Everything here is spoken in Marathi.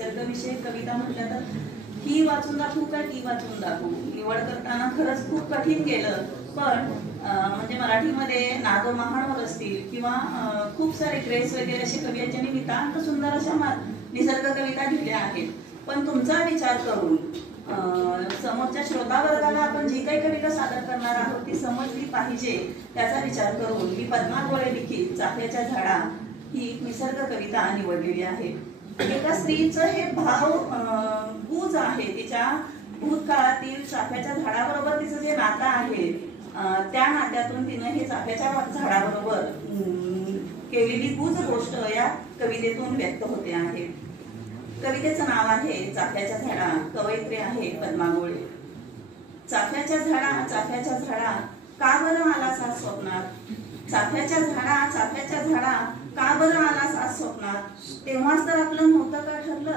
निसर्गविषयी कविता म्हटल्या तर ही वाचून दाखवू का ती वाचून दाखवू, निवड करताना खरंच खूप कठीण केलं. पण म्हणजे मराठीमध्ये नादो महानवर असतील किंवा खूप सारे ग्रेस वगैरे असे कवी आहेत ज्यांनी नितांत सुंदर अशा निसर्ग कविता लिहिल्या आहेत. पण तुमचा विचार करून समोरच्या श्रोता वर्गाला आपण जी काही कविता सादर करणार आहोत ती समजली पाहिजे त्याचा विचार करून मी पद्मा गोळे लिखित चाफ्याच्या झाडा ही निसर्ग कविता निवडलेली आहे. एका स्त्रीचं हे भाव गुज आहे, तिच्या भूतकाळातील चाफ्याच्या झाडाबरोबर तिचं जे नातं आहे त्या नात्यातून तिनं हे चाफ्याच्या झाडाबरोबर केलेली गुज गोष्ट या कवितेतून व्यक्त होते आहे. कवितेचं नाव आहे चाफ्याच्या झाडा, कवयित्री आहे पद्मा गोळे. चाफ्याच्या झाडा का बरं आलास आज स्वप्नात, चाफ्याच्या झाडा का बरं आलास आज स्वप्नात, तेव्हाच तर आपलं नव्हतं का ठरलं